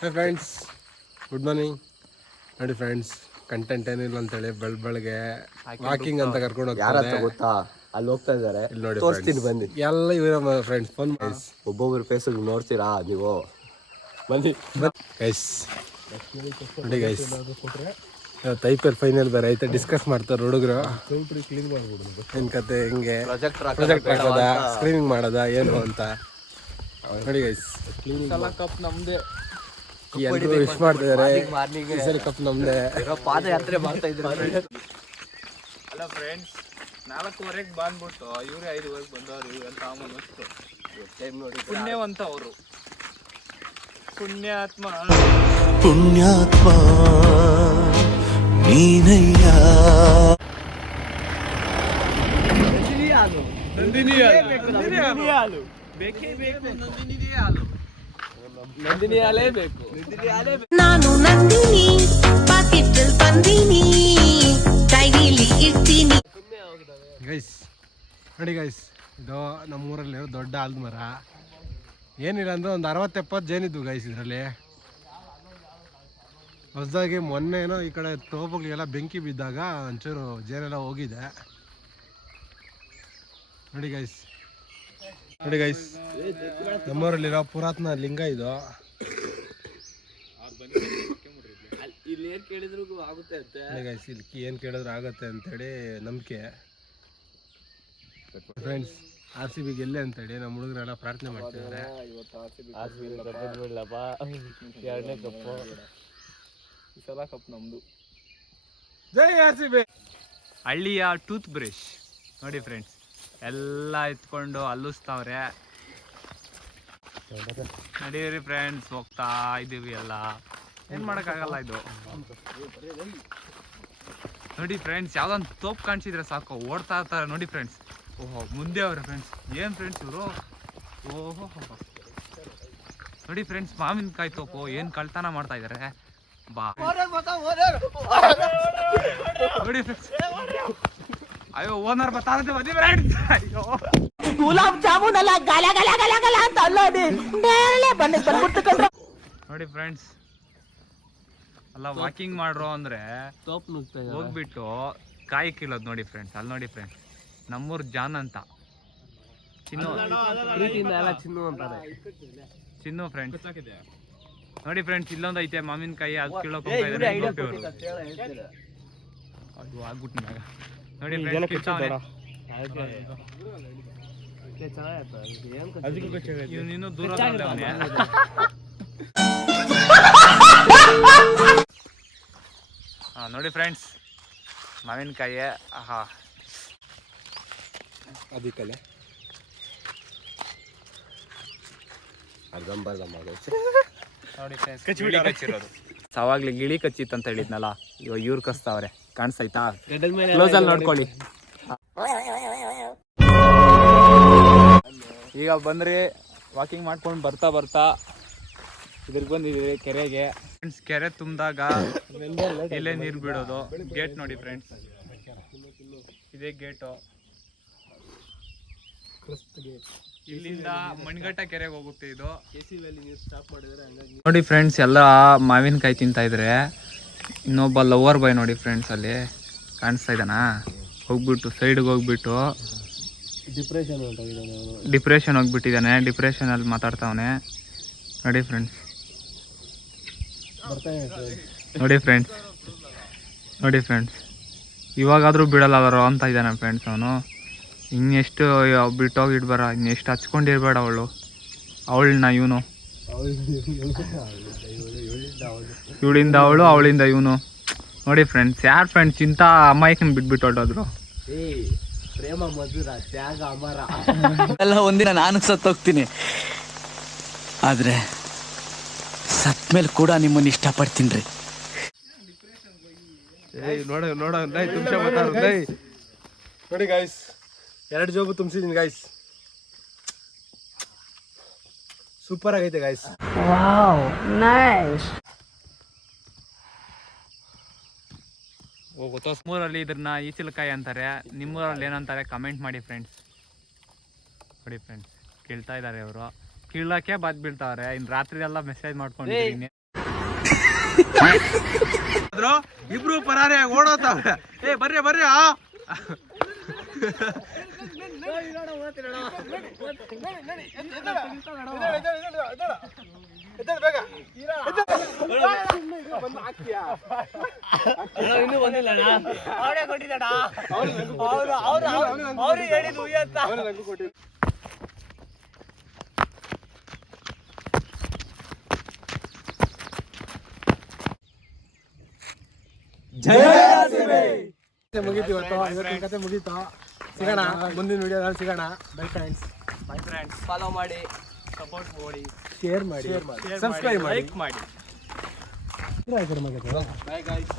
Hi friends, good morning. ನೋಡಿ friends, content ಏನಿಲ್ಲ ಅಂತೇಳಿ ಬೆಳಗ್ಗೆ ವಾಕಿಂಗ್ ಅಂತ ಕರ್ಕೊಂಡು ಹೋಗ್ತಾರೆ. ಗೊತ್ತಾ ಅಲ್ಲಿ ಹೋಗ್ತಾ ಇದ್ದಾರೆ. ಇಲ್ಲಿ ನೋಡಿ ತೋರಿಸ್ತೀನಿ ಬನ್ನಿ. ಎಲ್ಲ ಇವರ ಫ್ರೆಂಡ್ಸ್. ಫೋನ್ ಒಬ್ಬೊಬ್ಬರು ಫೇಸ್ ನೋಡ್ತೀರಾ ನೀವು? ಬನ್ನಿ ಗೈಸ್, ನೋಡಿ ಗೈಸ್, ಇವತ್ತು IPL ಫೈನಲ್ ಬೇರೆ ಐತೆ. ಡಿಸ್ಕಸ್ ಮಾಡ್ತಾರೆ ಹುಡುಗರು, ಏನ್ ಕತೆ, ಹೆಂಗೆ ಪ್ರಾಜೆಕ್ಟ್ ಹಾಕೋದ, ಸ್ಕ್ರೀನಿಂಗ್ ಮಾಡೋದ ಏನು ಅಂತ. ನೋಡಿ ಗೈಸ್, ಕಪ್ ನಮ್ದೇ. ಎಲ್ಲರೂ ವಿಶ್ ಮಾಡ್ತಿದ್ದಾರೆ. ಈ ಸರಿ ಕಪ್ ನಮ್ದೇ. ಪಾದಯಾತ್ರೆ ಮಾಡ್ತಾ ಇದ್ದಾರೆ. ಅಲ್ಲ ಫ್ರೆಂಡ್ಸ್, 4:15 ಬಂದ್ಬಿಟ್ಟು ಇವ್ರು 5:00 ಬಂದವರು. ಇವೆಲ್ಲ ಅಷ್ಟು ಪುಣ್ಯವಂತ ಅವರು. ಪುಣ್ಯಾತ್ಮ ನೀನಯ್ಯ. ನಂದಿನಿ ಹಾಲೇ ಬೇಕು. ನಾನು ನಂದಿನಿ, ಪಾಕೆಟ್ ಬಂದಿನಿ, ಡೈರಿಲಿ ಇರ್ತೀನಿ. ಗೈಸ್ ನೋಡಿ ಗೈಸ್, ಇದು ನಮ್ಮೂರಲ್ಲಿ ದೊಡ್ಡ ಆಲದ ಮರ. ಏನಿಲ್ಲ ಅಂದ್ರೆ ಒಂದು 60-70 ಜೇನಿದ್ವು ಗೈಸ್ ಇದರಲ್ಲಿ. ಹೊಸದಾಗಿ ಮೊನ್ನೆ ಏನೋ ಈ ಕಡೆ ತೋಪಗಳಿಗೆಲ್ಲ ಬೆಂಕಿ ಬಿದ್ದಾಗ ಒಂಚೂರು ಜೇನೆಲ್ಲ ಹೋಗಿದೆ. ನೋಡಿ ಗೈಸ್, ನೋಡಿ ಗೈಸ್, ನಮ್ಮೂರಲ್ಲಿರೋ ಪುರಾತನ ಲಿಂಗ ಇದು. ಇಲ್ಲಿ ಏನ್ ಕೇಳಿದ್ರು ಆಗುತ್ತೆ ಅಂತೆ. ನೋಡಿ ಗೈಸ್, ಇಲ್ಲಿ ಏನು ಕೇಳಿದ್ರು ಆಗುತ್ತೆ ಅಂತೇಳಿ ನಂಬಿಕೆ. ಫ್ರೆಂಡ್ಸ್, RCB ಗೆಲ್ಲೆ ಅಂತೇಳಿ ನಮ್ಮ ಹುಡುಗರೆಲ್ಲ ಪ್ರಾರ್ಥನೆ ಮಾಡ್ತಿದ್ದಾರೆ. ಎರಡನೇ ಕಪ್ಪು ಈ ಸಲ ಕಪ್ ನಮ್ದು. ಜೈ RCB. ಹಳ್ಳಿಯ ಟೂತ್ ಬ್ರಷ್ ನೋಡಿ ಫ್ರೆಂಡ್ಸ್, ಎಲ್ಲ ಎತ್ಕೊಂಡು ಹಲ್ಲಿಸ್ತಾವ್ರೆ. ನಡೀರಿ ಫ್ರೆಂಡ್ಸ್, ಹೋಗ್ತಾ ಇದೀವಿ. ಎಲ್ಲ ಏನ್ ಮಾಡಕ್ಕಾಗಲ್ಲ ಇದು. ನೋಡಿ ಫ್ರೆಂಡ್ಸ್, ಯಾವ್ದೊಂದು ತೋಪ್ ಕಾಣಿಸಿದ್ರೆ ಸಾಕು ಓಡ್ತಾ ಇರ್ತಾರೆ. ನೋಡಿ ಫ್ರೆಂಡ್ಸ್, ಓಹೋ ಮುಂದೆ ಅವ್ರೆ ಫ್ರೆಂಡ್ಸ್. ಏನ್ ಫ್ರೆಂಡ್ಸ್ ಇವರು, ಓಹೋ ನೋಡಿ ಫ್ರೆಂಡ್ಸ್, ಮಾವಿನಕಾಯಿ ತೋಪು ಏನ್ ಕಳ್ತನ ಮಾಡ್ತಾ ಇದಾರೆ. ಬಾ ನೋಡಿ ಫ್ರೆಂಡ್ಸ್, ಅಯ್ಯೋ ಓನರ್ ಬತ್ತಾರದೆ ಬದಿ ಫ್ರೆಂಡ್ಸ್. ಅಯ್ಯೋ ಗುಲಾಬ್ ಜಾಮೂನ್ ಅಲ್ಲ, ಗಲ ಗಲ ಗಲ ಗಲ ಅಂತ ಅಲ್ಲೋಡಿ ಬಂದ್ಬಿಡ್ತು. ನೋಡಿ ಫ್ರೆಂಡ್ಸ್, ಅಲ್ಲ ವಾಕಿಂಗ್ ಮಾಡ್ರೋ ಅಂದ್ರೆ ಹೋಗ್ಬಿಟ್ಟು ಕಾಯಿ ಕೀಳೋದು. ನೋಡಿ ಫ್ರೆಂಡ್ಸ್, ಅಲ್ಲಿ ನೋಡಿ ಫ್ರೆಂಡ್ಸ್, ನಮ್ಮೂರ್ ಜಾನ್ ಅಂತ ಚಿನ್ನು ಚಿನ್ನು ಫ್ರೆಂಡ್ಸ್. ನೋಡಿ ಫ್ರೆಂಡ್ಸ್, ಇಲ್ಲೊಂದು ಐತೆ ಮಾವಿನಕಾಯಿ, ಅದು ಕೀಳೋಕ್ ಹೋಗ್ತಾ ಇದ್ದಾರೆ. ಅದು ಆಗ್ಬಿಟ್ಟು ಮ್ಯಾಗ ನೋಡಿ ಫ್ರೆಂಡ್ಸ್, ಇವನಿನ್ನೂ ದೂರ ನೋಡಿ ಫ್ರೆಂಡ್ಸ್, ಮಾವಿನಕಾಯಿ. ಆಹಾ, ಅದಕ್ಕಲ್ಲ ಅರ್ಧಂಬರ್ಧ ನೋಡಿ ಫ್ರೆಂಡ್ಸ್, ಗಿಳಿ ಕಚ್ಚಿರೋದು. ಅವಾಗ್ಲೇ ಗಿಳಿ ಕಚ್ಚಿತ್ತು ಅಂತ ಹೇಳಿದ್ನಲ್ಲ, ಇವಾಗ ಇವ್ರು ಕಚ್ತಾವ್ರೆ. ಕಾಣಿಸ್ತೈತಾ? ಕ್ಲೋಸ್ ಅಲ್ಲಿ ನೋಡ್ಕೊಳ್ಳಿ. ಈಗ ಬಂದ್ರಿ ವಾಕಿಂಗ್ ಮಾಡ್ಕೊಂಡು ಬರ್ತಾ ಬರ್ತಾ ಇದ್ರಿಗೆ ಬಂದಿದ್ದೀವಿ ಕೆರೆಗೆ. ಫ್ರೆಂಡ್ಸ್, ಕೆರೆ ತುಂಬಿದಾಗ ಇಲ್ಲೇ ನೀರು ಬಿಡೋದು. ಗೇಟ್ ನೋಡಿ ಫ್ರೆಂಡ್ಸ್, ಇದೇ ಗೇಟು. ಇಲ್ಲಿಂದ ಮಣಿಘಟ್ಟ ಕೆರೆಗೆ ಹೋಗುತ್ತೆ ಇದು. ನೋಡಿ ಫ್ರೆಂಡ್ಸ್, ಎಲ್ಲ ಮಾವಿನಕಾಯಿ ತಿಂತಾ ಇದ್ರೆ. ಇನ್ನೊಬ್ಬ ಲವರ್ ಬಾಯ್ ನೋಡಿ ಫ್ರೆಂಡ್ಸ್, ಅಲ್ಲಿ ಕಾಣಿಸ್ತಾ ಇದ್ದಾನ. ಹೋಗ್ಬಿಟ್ಟು ಸೈಡ್ಗೆ ಹೋಗ್ಬಿಟ್ಟು ಡಿಪ್ರೆಷನ್ ಹೋಗ್ಬಿಟ್ಟಿದ್ದಾನೆ. ಡಿಪ್ರೆಷನ್ ಅಲ್ಲಿ ಮಾತಾಡ್ತಾವನೆ. ನೋಡಿ ಫ್ರೆಂಡ್ಸ್, ನೋಡಿ ಫ್ರೆಂಡ್ಸ್, ನೋಡಿ ಫ್ರೆಂಡ್ಸ್, ಇವಾಗಾದ್ರೂ ಬಿಡಲ್ಲ ಅಂತ ಇದ್ದಾನೆ ಫ್ರೆಂಡ್ಸ್ ಅವನು. ಇನ್ನೆಷ್ಟು ಬಿಟ್ಟೋಗಿಡ್ಬಾರ, ಇನ್ನೆಷ್ಟು ಹಚ್ಕೊಂಡಿರ್ಬೇಡ ಅವಳನ್ನ ಇವನು. ಇವಳಿಂದ ಅವಳು, ಅವಳಿಂದ ಇವನು. ನೋಡಿ ಫ್ರೆಂಡ್ಸ್, ಯಾರು ಫ್ರೆಂಡ್ಸ್ ಇಂಥ ಅಮ್ಮಾಯಿಕನ್ ಬಿಟ್ಬಿಟ್ಟು ಹೊರಟೋದ್ರು. ಪ್ರೇಮ ಮಧುರ, ತ್ಯಾಗ ಅಮರ. ಎಲ್ಲ ಒಂದಿನ ನಾನು ಸತ್ತೋಗ್ತೀನಿ, ಆದ್ರೆ ಸತ್ಮೇಲೆ ಕೂಡ ನಿಮ್ಮನ್ನ ಇಷ್ಟಪಡ್ತೀನಿ ರೀ. ನೋಡಿ ಗೈಸ್, 2 ಜೋಬು ತುಂಬಿಸಿದೀನಿ ಗೈಸ್. ಸೂಪರ್ ಆಗೈತೆ ಗೈಸ್. Wow, nice. ಮೂರಲ್ಲಿ ಇದನ್ನ ಈಚಲಕಾಯಿ ಅಂತಾರೆ. ನಿಮ್ಮೂರಲ್ಲಿ ಏನಂತಾರೆ ಕಮೆಂಟ್ ಮಾಡಿ ಫ್ರೆಂಡ್ಸ್. ನೋಡಿ ಫ್ರೆಂಡ್ಸ್, ಕೇಳ್ತಾ ಇದ್ದಾರೆ ಅವರು. ಕೀಳಕ್ಕೆ ಬಾದ್ ಬೀಳ್ತಾವ್ರೆ. ಇನ್ನು ರಾತ್ರಿ ಎಲ್ಲ ಮೆಸೇಜ್ ಮಾಡ್ಕೊಂಡಿದ್ದೀನಿ. ಇಬ್ರು ಪರಾರೆ ಓಡೋತಾವ್ರೆ. ಏ ಬರ್ರಿ ಬರ್ರಿ ಮುಗೀತು ಇವತ್ತಿನ ಕತೆ ಮುಗೀತು. ಸಿಗೋಣ ಮುಂದಿನ ವಿಡಿಯೋದಲ್ಲಿ ಸಿಗೋಣ. Bye friends. ಫಾಲೋ ಮಾಡಿ, ಸಪೋರ್ಟ್ ಮಾಡಿ, ಶೇರ್ ಮಾಡಿ, ಸಬ್ಸ್ಕ್ರೈಬ್ ಮಾಡಿ, ಲೈಕ್ ಮಾಡಿ. Bye guys.